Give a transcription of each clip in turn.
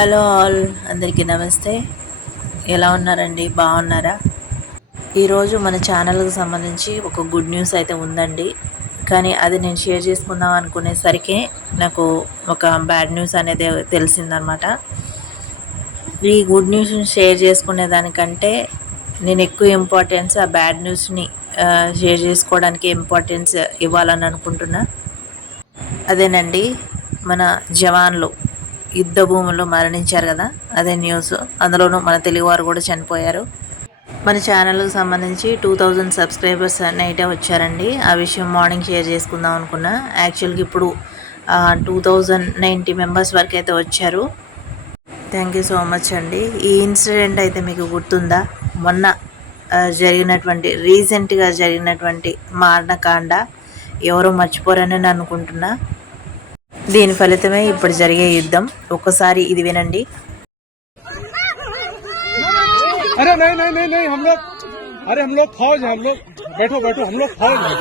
Hello all అందరికీ నమస్తే. ఎలా ఉన్నారండి? బాగున్నారా? ఈరోజు మన ఛానల్కి సంబంధించి ఒక గుడ్ న్యూస్ అయితే ఉందండి. కానీ అది నేను షేర్ చేసుకుందాం అనుకునేసరికి నాకు ఒక బ్యాడ్ న్యూస్ అనేది తెలిసిందనమాట. ఈ గుడ్ న్యూస్ని షేర్ చేసుకునే దానికంటే నేను ఎక్కువ ఇంపార్టెన్స్ ఆ బ్యాడ్ న్యూస్ని షేర్ చేసుకోవడానికి ఇంపార్టెన్స్ ఇవ్వాలని అనుకుంటున్నా. అదేనండి మన జవాన్లు. యుద్ధ భూముల్లో మరణించారు కదా అదే న్యూస్ అందులోనూ మన తెలుగువారు కూడా చనిపోయారు. మన ఛానల్కి సంబంధించి టూ థౌజండ్ సబ్స్క్రైబర్స్ నైటే వచ్చారండి. ఆ విషయం మార్నింగ్ షేర్ చేసుకుందాం అనుకున్నా. యాక్చువల్గా ఇప్పుడు టూ థౌజండ్ నైంటీ మెంబర్స్ వరకు అయితే వచ్చారు. థ్యాంక్ యూ సో మచ్ అండి. ఈ ఇన్సిడెంట్ అయితే మీకు గుర్తుందా? మొన్న జరిగినటువంటి రీసెంట్గా జరిగినటువంటి మారణకాండ ఎవరో మర్చిపోరని నేను అనుకుంటున్నా. దీని ఫలితమే ఇప్పుడు జరిగే యుద్ధం ఒక్కసారి ఇది వినండి अरे नहीं नहीं नहीं नहीं हम लोग अरे हम लोग फौज है हम लोग बैठो बैठो हम लोग फौज है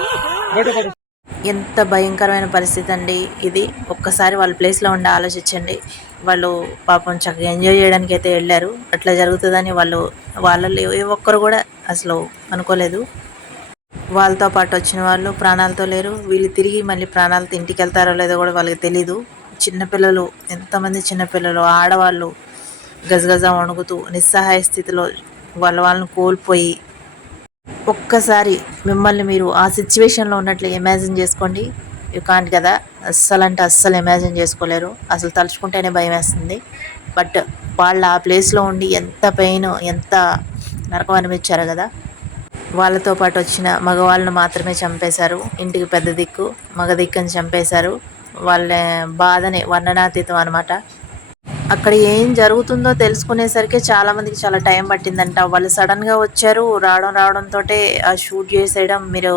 बैठो बैठो ఎంత భయంకరమైన పరిస్థితి అండి ఇది ఒక్కసారి వాళ్ళ ప్లేస్లో ఉండి ఆలోచించండి వాళ్ళు పాపం చక్కగా ఎంజాయ్ చేయడానికి అయితే వెళ్ళారు అట్లా జరుగుతుందని వాళ్ళు వాళ్ళలో ఏ ఒక్కరు కూడా అసలు అనుకోలేదు వాళ్ళతో పాటు వచ్చిన వాళ్ళు ప్రాణాలతో లేరు. వీళ్ళు తిరిగి మళ్ళీ ప్రాణాలతో ఇంటికి వెళ్తారో లేదో కూడా వాళ్ళకి తెలీదు. చిన్నపిల్లలు ఎంతమంది చిన్నపిల్లలు ఆడవాళ్ళు గజగజ వణుకుతూ నిస్సహాయ స్థితిలో వాళ్ళ వాళ్ళని కోల్పోయి ఒక్కసారి మిమ్మల్ని మీరు ఆ సిచ్యువేషన్లో ఉన్నట్లు ఇమాజిన్ చేసుకోండి. యూ కాంట్ కదా అస్సలు అంటే అస్సలు ఇమాజిన్ చేసుకోలేరు. అసలు తలుచుకుంటేనే భయం వేస్తుంది. బట్ వాళ్ళు ఆ ప్లేస్లో ఉండి ఎంత పెయిన్ ఎంత నరకం అనిపించారు కదా వాళ్ళతో పాటు వచ్చిన మగవాళ్ళను మాత్రమే చంపేశారు. ఇంటికి పెద్ద దిక్కు మగ దిక్కుని చంపేశారు. వాళ్ళ బాధని వర్ణనాతీతం అనమాట అక్కడ ఏం జరుగుతుందో తెలుసుకునేసరికి చాలామందికి చాలా టైం పట్టిందంట. వాళ్ళు సడన్గా వచ్చారు రావడం రావడంతో ఆ షూట్ చేసేయడం మీరు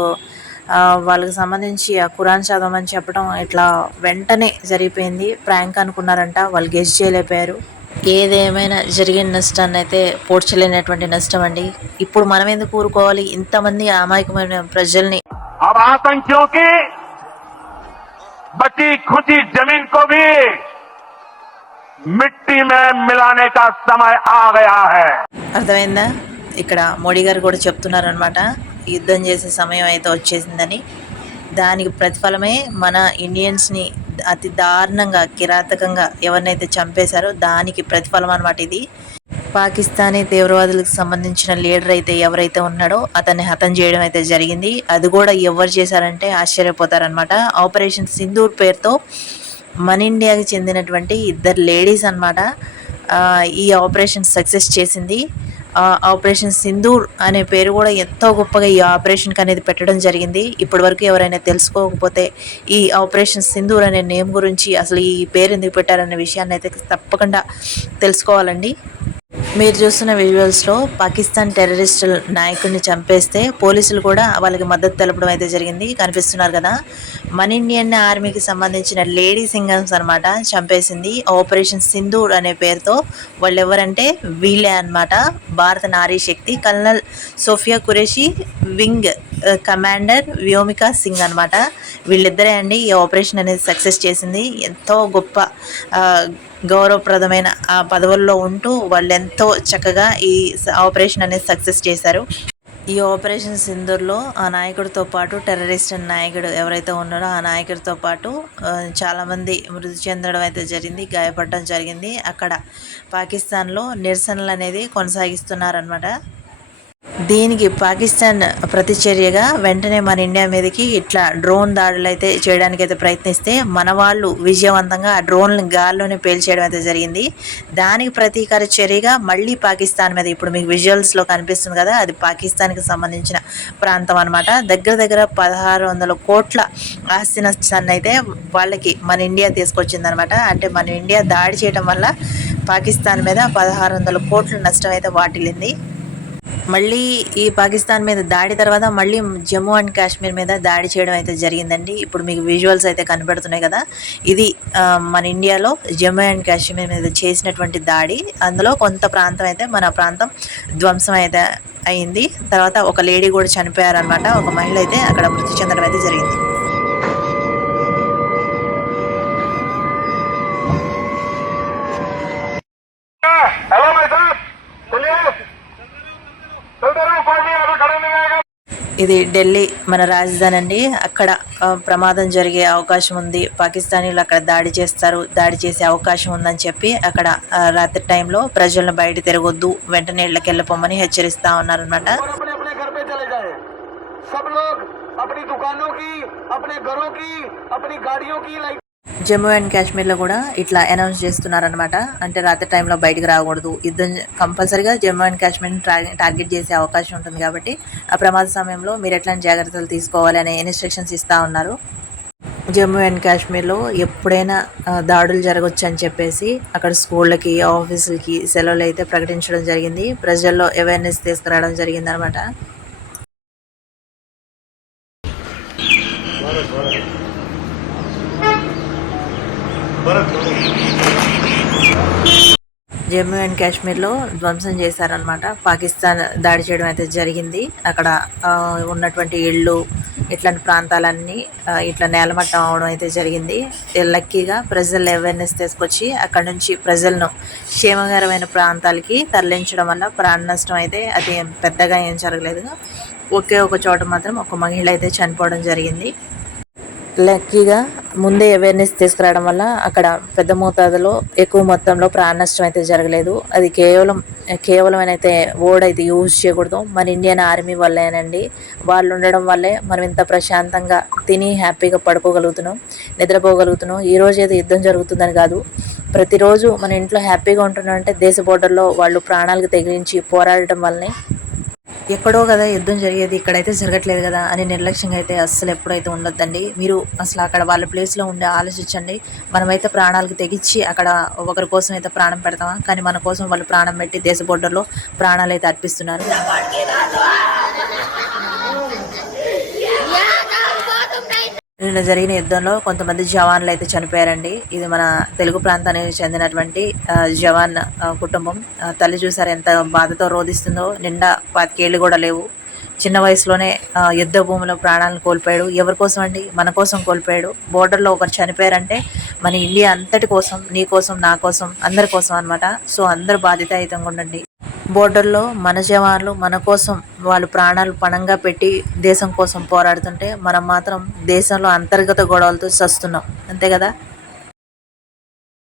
వాళ్ళకి సంబంధించి ఆ కురాన్ చదవమని చెప్పడం ఇట్లా వెంటనే జరిగిపోయింది. ప్రాంక్ అనుకున్నారంట వాళ్ళు గెస్ట్ చేయలేకపోయారు. ఏదేమైనా జరిగిన నష్టాన్ని అయితే పోడ్చలేనటువంటి నష్టం అండి ఇప్పుడు మనం ఎందుకు ఊరుకోవాలి ఇంతమంది అమాయకమైన ప్రజల్ని अब आतंकियों की बची खुची जमीन को भी मिट्टी में मिलाने का समय आ गया है అర్థమైందా ఇక్కడ మోడీ గారు కూడా చెప్తున్నారనమాట యుద్ధం చేసే సమయం అయితే వచ్చేసిందని దానికి ప్రతిఫలమే మన ఇండియన్స్ని అతి దారుణంగా కిరాతకంగా ఎవరినైతే చంపేశారో దానికి ప్రతిఫలం అనమాట ఇది. పాకిస్తానీ తీవ్రవాదులకు సంబంధించిన లీడర్ అయితే ఎవరైతే ఉన్నాడో అతన్ని హతం చేయడం అయితే జరిగింది. అది కూడా ఎవరు చేశారంటే ఆశ్చర్యపోతారనమాట ఆపరేషన్ సింధూర్ పేరుతో మన ఇండియాకి చెందినటువంటి ఇద్దరు లేడీస్ అనమాట ఈ ఆపరేషన్ సక్సెస్ చేసింది. ఆపరేషన్ సింధూర్ అనే పేరు కూడా ఎంతో గొప్పగా ఈ ఆపరేషన్కి అనేది పెట్టడం జరిగింది. ఇప్పటి వరకు ఎవరైనా తెలుసుకోకపోతే ఈ ఆపరేషన్ సింధూర్ అనే నేమ్ గురించి అసలు ఈ పేరు ఎందుకు పెట్టారనే విషయాన్ని అయితే తప్పకుండా తెలుసుకోవాలండి. మీరు చూస్తున్న విజువల్స్లో పాకిస్తాన్ టెర్రరిస్టుల నాయకుడిని చంపేస్తే పోలీసులు కూడా వాళ్ళకి మద్దతు తెలపడం అయితే జరిగింది. కనిపిస్తున్నారు కదా. మన ఇండియన్ ఆర్మీకి సంబంధించిన లేడీ సింగర్స్ అనమాట చంపేసింది. ఆపరేషన్ సింధూర్ అనే పేరుతో వాళ్ళు ఎవరంటే వీళ్ళే అనమాట భారత నారీ శక్తి colonel Sofiya Qureshi wing uh, commander Vyomika Singh అనమాట వీళ్ళిద్దరే అండి ఈ ఆపరేషన్ అనేది సక్సెస్ చేసింది. ఎంతో గొప్ప uh, గౌరవప్రదమైన ఆ పదవుల్లో ఉంటూ వాళ్ళు ఎంతో చక్కగా ఈ ఆపరేషన్ అనేది సక్సెస్ చేశారు. ఈ ఆపరేషన్ సింధూర్లో ఆ నాయకుడితో పాటు టెర్రరిస్ట్ నాయకుడు ఎవరైతే ఉన్నారో ఆ నాయకుడితో పాటు చాలామంది మృతి చెందడం అయితే జరిగింది గాయపడడం జరిగింది. అక్కడ పాకిస్తాన్లో నిరసనలు అనేది కొనసాగిస్తున్నారనమాట దీనికి పాకిస్తాన్ ప్రతిచర్యగా వెంటనే మన ఇండియా మీదకి ఇట్లా డ్రోన్ దాడులు అయితే చేయడానికి అయితే ప్రయత్నిస్తే మన వాళ్ళు విజయవంతంగా ఆ డ్రోన్లు గాల్లోనే పేల్చేయడం అయితే జరిగింది. దానికి ప్రతీకార చర్యగా మళ్ళీ పాకిస్తాన్ మీద ఇప్పుడు మీకు విజువల్స్లో కనిపిస్తుంది కదా అది పాకిస్తాన్కి సంబంధించిన ప్రాంతం అనమాట దగ్గర దగ్గర పదహారు వందల కోట్ల ఆస్తి నష్టాన్ని అయితే వాళ్ళకి మన ఇండియా తీసుకొచ్చిందనమాట అంటే మన ఇండియా దాడి చేయడం వల్ల పాకిస్తాన్ మీద పదహారు వందల కోట్ల నష్టం అయితే వాటిల్లింది. మళ్ళీ ఈ పాకిస్తాన్ మీద దాడి తర్వాత మళ్ళీ జమ్మూ అండ్ కాశ్మీర్ మీద దాడి చేయడం అయితే జరిగిందండి. ఇప్పుడు మీకు విజువల్స్ అయితే కనబడుతున్నాయి కదా. ఇది మన ఇండియాలో జమ్మూ అండ్ కాశ్మీర్ మీద చేసినటువంటి దాడి. అందులో కొంత ప్రాంతం అయితే మన ప్రాంతం ధ్వంసం అయితే అయింది. తర్వాత ఒక లేడీ కూడా చనిపోయారనమాట ఒక మహిళ అయితే అక్కడ మృతి చెందడం అయితే జరిగింది. ఇది ఢిల్లీ మన రాజధాని అండి అక్కడ ఆ, ప్రమాదం జరిగే అవకాశం ఉంది పాకిస్తానీలు అక్కడ దాడి చేస్తారు దాడి చేసే అవకాశం ఉందని చెప్పి అక్కడ ఆ, రాత్రి టైంలో ప్రజలను బయట తిరగొద్దు వెంటనే ఇళ్ళకి వెళ్ళిపోమని హెచ్చరిస్తా ఉన్నారనమాట और अपने अपने घर पे चले जाए सब लोग अपनी दुकानों की अपने घरों की अपनी गाड़ियों की लाइट జమ్మూ అండ్ కాశ్మీర్లో కూడా ఇట్లా అనౌన్స్ చేస్తున్నారనమాట అంటే రాత్రి టైంలో బయటకు రాకూడదు. యుద్ధం కంపల్సరీగా జమ్మూ అండ్ కాశ్మీర్ని టార్గెట్ చేసే అవకాశం ఉంటుంది కాబట్టి ఆ ప్రమాద సమయంలో మీరు ఎట్లాంటి జాగ్రత్తలు తీసుకోవాలి అనే ఇన్స్ట్రక్షన్స్ ఇస్తూ ఉన్నారు. జమ్మూ అండ్ కాశ్మీర్లో ఎప్పుడైనా దాడులు జరగవచ్చు అని చెప్పేసి అక్కడ స్కూళ్ళకి ఆఫీసులకి సెలవులు అయితే ప్రకటించడం జరిగింది. ప్రజల్లో అవేర్నెస్ తీసుకురావడం జరిగింది జమ్మూ అండ్ కాశ్మీర్లో ధ్వంసం చేశారనమాట పాకిస్తాన్ దాడి చేయడం అయితే జరిగింది. అక్కడ ఉన్నటువంటి ఇళ్ళు ఇట్లాంటి ప్రాంతాలన్నీ ఇట్లా నేలమట్టం అవడం అయితే జరిగింది. లక్కీగా ప్రజలు అవేర్నెస్ తీసుకొచ్చి అక్కడ నుంచి ప్రజలను క్షేమకరమైన ప్రాంతాలకి తరలించడం వల్ల ప్రాణ నష్టం అయితే అది పెద్దగా ఏం జరగలేదు. ఒకే ఒక చోట మాత్రం ఒక మహిళ అయితే చనిపోవడం జరిగింది. లక్కీగా ముందే అవేర్నెస్ తీసుకురావడం వల్ల అక్కడ పెద్ద మోతాదులో ఎక్కువ మొత్తంలో ప్రాణ నష్టం అయితే జరగలేదు. అది కేవలం కేవలం అయితే ఓడ్ అయితే యూజ్ చేయకూడదు. మన ఇండియన్ ఆర్మీ వల్లేనండి వాళ్ళు ఉండడం వల్లే మనం ఇంత ప్రశాంతంగా తిని హ్యాపీగా పడుకోగలుగుతున్నాం నిద్రపోగలుగుతున్నాం. ఈరోజు ఏదో యుద్ధం జరుగుతుందని కాదు. ప్రతిరోజు మన ఇంట్లో హ్యాపీగా ఉంటున్నాం అంటే దేశ బోర్డర్లో వాళ్ళు ప్రాణాలకు తెగిలించి పోరాడటం వల్లనే ఎక్కడో కదా యుద్ధం జరిగేది ఇక్కడైతే జరగట్లేదు కదా అని నిర్లక్ష్యంగా అయితే అస్సలు ఎప్పుడైతే ఉండొద్దండి. మీరు అసలు అక్కడ వాళ్ళ ప్లేస్లో ఉండి ఆలోచించండి. మనమైతే ప్రాణాలకు తెగించి అక్కడ ఒకరి కోసం అయితే ప్రాణం పెడతామా? కానీ మన కోసం వాళ్ళు ప్రాణం పెట్టి దేశ బోర్డర్లో ప్రాణాలు అయితే అర్పిస్తున్నారు. నిన్న జరిగిన యుద్ధంలో కొంతమంది జవాన్లు అయితే చనిపోయారండి. ఇది మన తెలుగు ప్రాంతానికి చెందినటువంటి జవాన్ కుటుంబం. తల్లి చూసారు ఎంత బాధతో రోధిస్తుందో. నిండా పాతికేళ్ళు కూడా లేవు. చిన్న వయసులోనే యుద్ధ భూమిలో ప్రాణాలను కోల్పోయాడు. ఎవరి కోసం అండి? మన కోసం కోల్పోయాడు. బోర్డర్లో ఒకరు చనిపోయారంటే మన ఇండియా అంతటి కోసం నీ కోసం నా కోసం అందరి కోసం అన్నమాట. సో అందరు బాధ్యతాయుతంగా ఉండండి. బోర్డర్లో మన జవాన్లు మన కోసం వాళ్ళు ప్రాణాలు పణంగా పెట్టి దేశం కోసం పోరాడుతుంటే మనం మాత్రం దేశంలో అంతర్గత గొడవలతో చస్తున్నాం అంతే కదా?